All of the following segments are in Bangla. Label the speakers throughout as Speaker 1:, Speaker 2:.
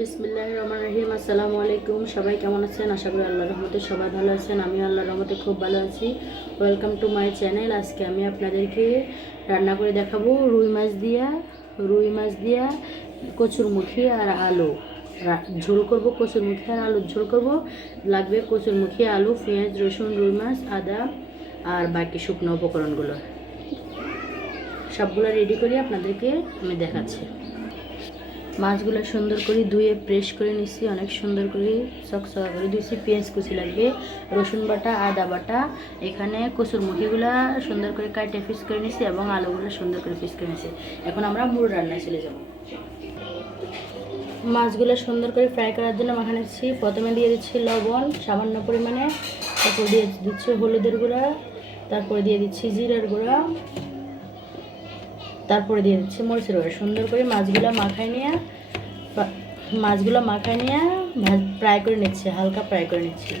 Speaker 1: বিসমিল্লাহ রহমান রহিম, আসসালামু আলাইকুম। সবাই কেমন আছেন? আশা করি আল্লাহ রহমতে সবাই ভালো আছেন। আমি আল্লাহ রহমতে খুব ভালো আছি। ওয়েলকাম টু মাই চ্যানেল আজকে আমি আপনাদেরকে রান্না করে দেখাবো রুই মাছ দিয়া, রুই মাছ দিয়া কচুরমুখী আর আলু। ঝোল করব কচুরমুখী আর আলুর ঝোল করব। লাগবে কচুরমুখী আলু, পেঁয়াজ, রসুন, রুই মাছ, আদা আর বাকি শুকনো উপকরণগুলো। সবগুলো রেডি করে, আপনাদেরকে আমি দেখাচ্ছি। মাছগুলো সুন্দর করে ধুয়ে প্রেস করে নিচ্ছি অনেক সুন্দর করে চকচকা করে ধুয়েছি পেঁয়াজ কুচি লাগবে, রসুন বাটা, আদা বাটা, এখানে কচুর মুখিগুলা সুন্দর করে কাটে পিস করে নিচ্ছি এবং আলুগুলো সুন্দর করে পিস করে নিচ্ছি এখন আমরা মূল রান্নায় চলে যাব। মাছগুলো সুন্দর করে ফ্রাই করার জন্য মাখানে দিচ্ছি। প্রথমে দিয়ে দিচ্ছি লবণ, সামান্য পরিমাণে, তারপর দিয়ে দিচ্ছি হলুদের গুঁড়া, তারপরে দিয়ে দিচ্ছি জিরার গুঁড়া তারপরে দিয়ে দিচ্ছি মরিচের গুঁড়া। সুন্দর করে মাছগুলো মাখায় নিয়ে মাছগুলো মাখায় নিয়ে ফ্রাই করে নিচ্ছে, হালকা ফ্রাই করে নিচ্ছি।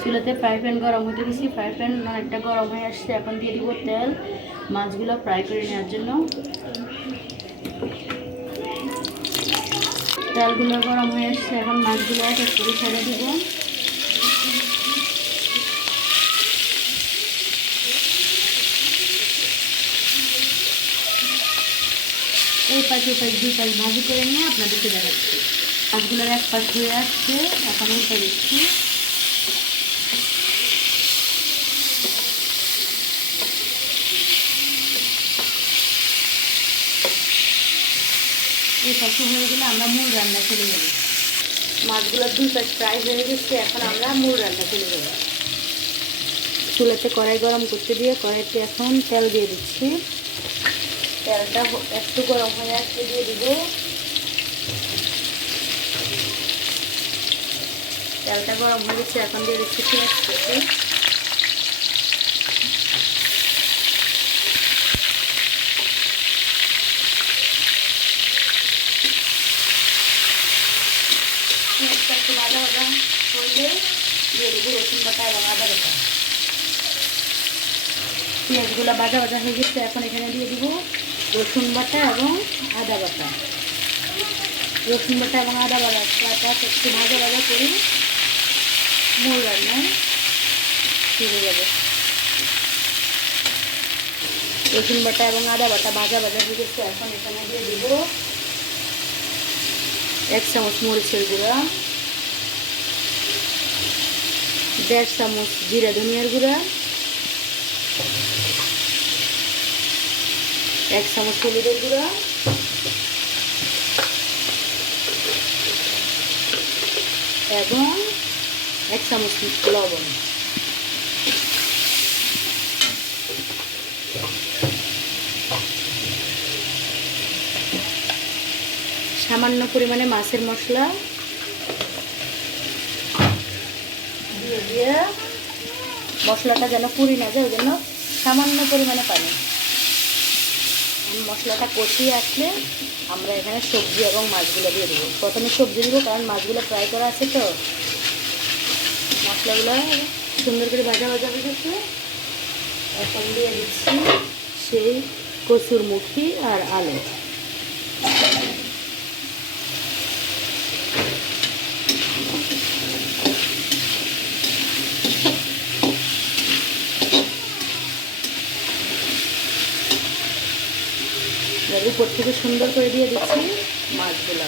Speaker 1: চুলাতে ফ্রাই প্যান গরম হতে দিচ্ছি ফ্রাই প্যান অনেকটা গরম হয়ে আসছে, এখন দিয়ে দিব তেল। মাছগুলো ফ্রাই করে নেওয়ার জন্য। তেলগুলো গরম হয়ে আসছে, এখন মাছগুলো এক এক করে ছেড়ে দিব। এই পাশে ওই পাশ দুই পাশ ভাজি করে নিয়ে আপনাদেরকে দেখাচ্ছি। মাছগুলোর এক পাশ হয়ে আসছে, এখন উল্টে দিচ্ছি। এই পাশে হয়ে গেলে আমরা মূল রান্না চলে যাব মাছগুলোর দুই পাশ ফ্রাই হয়ে গেছে, এখন আমরা মূল রান্না চলে যাব চুলাতে কড়াই গরম করতে দিয়ে কড়াইতে এখন তেল দিয়ে দিচ্ছি। তেলটা একটু গরম হয়ে আসতে দিয়ে দিব। তেলটা গরম হয়ে গেছে, এখন দিয়ে দিচ্ছি পেঁয়াজ কুচি। পেঁয়াজটা একটু ভাজা ভাজা দিয়ে দিব রসুন বাটা এবং আদা বাটা। পেঁয়াজগুলো ভাজা ভাজা হয়ে গেছে, এখন এখানে দিয়ে দিব রসুন বাটা এবং আদা বাটা। রসুন বাটা এবং আদা বাটা বাটা একটু ভাজা ভাজা করে মূল রান্নায় ফিরে যাবে রসুন বাটা এবং আদা বাটা ভাজা ভাজা হয়ে গেছে এখন এখানে দিয়ে দিব। এক চামচ মরিচের গুঁড়া, দেড় চামচ জিরা ধনিয়ার গুঁড়া এক চামচ হলুদের গুঁড়া। এবং এক চামচ লবণ। সামান্য পরিমাণে মাছের মশলা। দিয়ে দিয়ে মশলাটা যেন পুরি না যায়, ওই জন্য সামান্য পরিমাণে পানি। মশলাটা কষিয়ে আসলে আমরা এখানে সবজি এবং মাছগুলো দিয়ে দেবো। প্রথমে সবজি দেবো, কারণ মাছগুলো ফ্রাই করা আছে তো। মশলাগুলো সুন্দর করে ভাজা ভাজা গেছে। এখন দিয়ে দিচ্ছি সেই কচুর মুখি আর আলু। উপর থেকে সুন্দর করে দিয়ে দিচ্ছি। মাছগুলো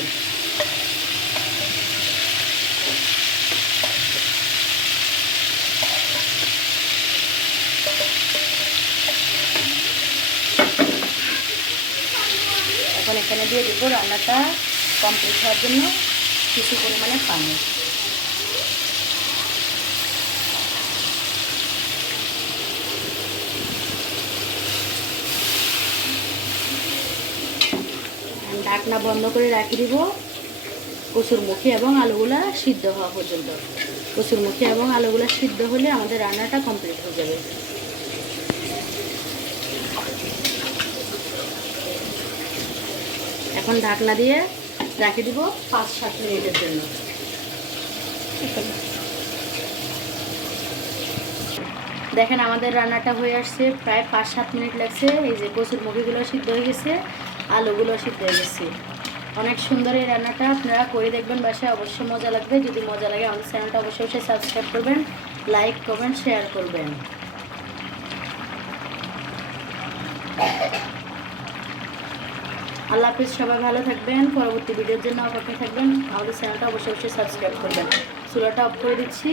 Speaker 1: এখন এখানে দিয়ে দেবো রান্নাটা কমপ্লিট হওয়ার জন্য কিছু পরিমাণে পানি। ঢাকনা বন্ধ করে রাখি দিব। কচুর মুখি এবং আলুগুলা সিদ্ধ হওয়া পর্যন্ত। কচুর মুখি এবং আলুগুলা সিদ্ধ হলে আমাদের রান্নাটা কমপ্লিট হয়ে যাবে। এখন ঢাকনা দিয়ে রাখি দিব পাঁচ, সাত মিনিটের জন্য। দেখেন আমাদের রান্নাটা হয়ে আসছে, প্রায় পাঁচ, সাত মিনিট লাগছে। এই যে কচুর মুখিগুলো সিদ্ধ হয়ে গেছে। আলুগুলো সিদ্ধ হয়ে গেছে। অনেক সুন্দর এই রান্নাটা, আপনারা করে দেখবেন বাসায়, অবশ্যই মজা লাগবে। যদি মজা লাগে, আমাদের চ্যানেলটা অবশ্যই অবশ্যই সাবস্ক্রাইব করবেন লাইক কমেন্ট শেয়ার করবেন। আল্লাহ হাফিজ, সবাই ভালো থাকবেন। পরবর্তী ভিডিওর জন্য অপেক্ষায় থাকবেন। আমাদের চ্যানেলটা অবশ্যই অবশ্যই সাবস্ক্রাইব করবেন। চুলাটা অফ করে দিচ্ছি।